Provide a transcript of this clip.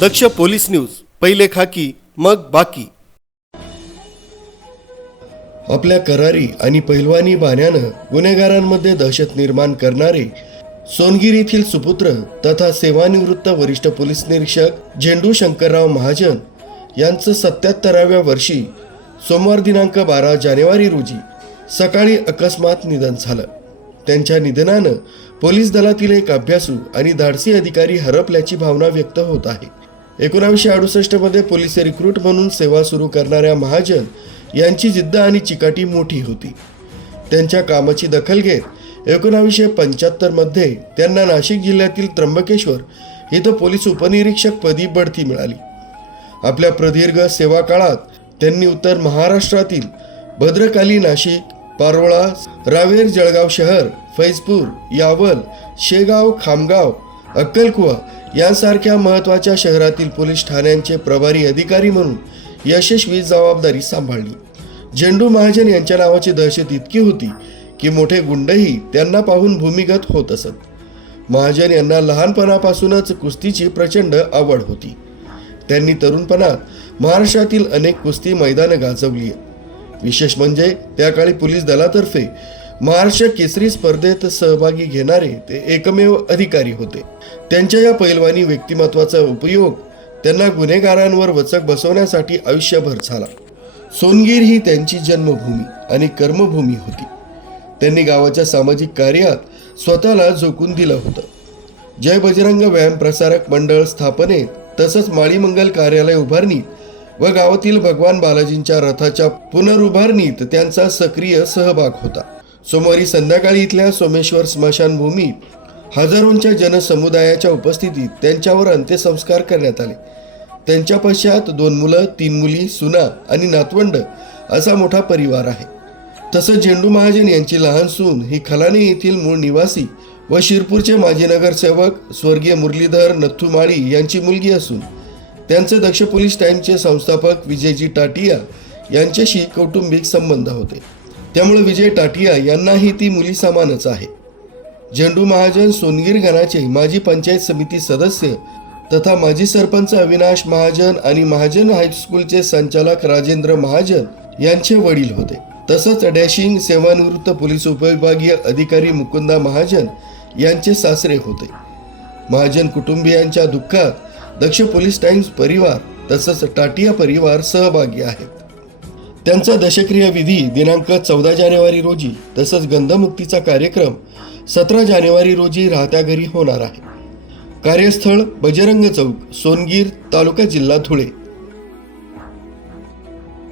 दक्ष police news, पहिले खाकी मग बाकी। आपल्या करारी आणि पैलवानी बाण्यानं गुन्हेगारांमध्ये दहशत निर्माण करणारे सोनगीर येथील सुपुत्र तथा सेवानिवृत्त वरिष्ठ पोलीस निरीक्षक झेंडू शंकरराव महाजन यांचं 77व्या वर्षी सोमवार दिनांक 12 जानेवारी रोजी सकाळी अकस्मात निधन झालं। त्यांच्या निधनानं पोलीस दलातील एक अभ्यासू आणि धाडसी अधिकारी हरपल्याची भावना व्यक्त होत आहे। 1968 मध्ये पोलीस रिक्रूट म्हणून सेवा सुरू करणाऱ्या महाजन यांची जिद्द आणि चिकाटी मोठी होती। त्यांच्या कामाची दखल घेत 1975 मध्ये त्यांना नाशिक जिल्ह्यातील त्र्यंबकेश्वर इथं पोलीस उपनिरीक्षक पदी बढती मिळाली। आपल्या प्रदीर्घ सेवा काळात त्यांनी उत्तर महाराष्ट्रातील भद्रकाली, नाशिक, पारोळा, रावेर, जळगाव शहर, फैजपूर, यावल, शेगाव, खामगाव, अक्कलकुवा यांसारख्या महत्त्वाच्या शहरातील पोलीस ठाण्यांचे प्रभारी अधिकारी म्हणून यशस्वी जबाबदारी सांभाळली। झेंडू महाजन यांच्या नावाची दहशत इतकी होती की मोठे गुंडही त्यांना पाहून भूमिगत होत असत। महाजन यांना लहानपणापासूनच कुस्तीची प्रचंड आवड होती। त्यांनी तरुणपणात महाराष्ट्रातील अनेक कुस्ती मैदानं गाजवली। विशेष म्हणजे त्या काळी पोलीस दलातर्फे महाराष्ट्र केसरी स्पर्धेत सहभागी घेणारे ते एकमेव अधिकारी होते। त्यांच्या या पैलवानी व्यक्तिमत्वाचा उपयोग त्यांना गुन्हेगारांवर वचक बसवण्यासाठी आयुष्यभर झाला। सोनगीर ही त्यांची जन्मभूमी आणि कर्मभूमी होती। त्यांनी गावाच्या सामाजिक कार्यात स्वतःला झोकून दिलं होतं। जय बजरंग व्यायाम प्रसारक मंडळ स्थापनेत, तसंच माळी मंगल कार्यालय उभारणीत व गावातील भगवान बालाजींच्या रथाच्या पुनरुभारणीत त्यांचा सक्रिय सहभाग होता। सोमवारी संध्याकाळी इथल्या सोमेश्वर स्मशानभूमीत हजारोंच्या जनसमुदायाच्या उपस्थितीत त्यांच्यावर अंत्यसंस्कार करण्यात आले। त्यांच्या पश्चात 2 मुलं, 3 मुली, सुना आणि नातवंड असा मोठा परिवार आहे। तसंच झेंडू महाजन यांची लहान सून ही खलाने येथील मूळ निवासी व शिरपूरचे माजी नगरसेवक स्वर्गीय मुरलीधर नथुमाळी यांची मुलगी असून त्यांचे दक्ष पोलीस टाईमचे संस्थापक विजयजी टाटिया यांच्याशी कौटुंबिक संबंध होते। त्यामुळे विजय टाटिया यांनाही ती मुली समानच आहे। झेंडू महाजन सोनगीर गणाचे माजी पंचायत समिती सदस्य तथा माजी सरपंच अविनाश महाजन आणि महाजन हायस्कूलचे संचालक राजेंद्र महाजन यांचे वडील होते। तसंच डॅशिंग सेवानिवृत्त पोलीस उपविभागीय अधिकारी मुकुंदा महाजन यांचे सासरे होते। महाजन कुटुंबियांच्या दुःखात दक्ष पोलीस टाइम्स परिवार तसंच टाटिया परिवार सहभागी आहेत। त्यांचा दशक्रिया विधी दिनांक 14 जानेवारी रोजी तसंच गंधमुक्तीचा कार्यक्रम 17 जानेवारी रोजी राहत्या घरी होणार आहे। कार्यस्थळ बजरंग चौक, सोनगीर, तालुका जिल्हा धुळे।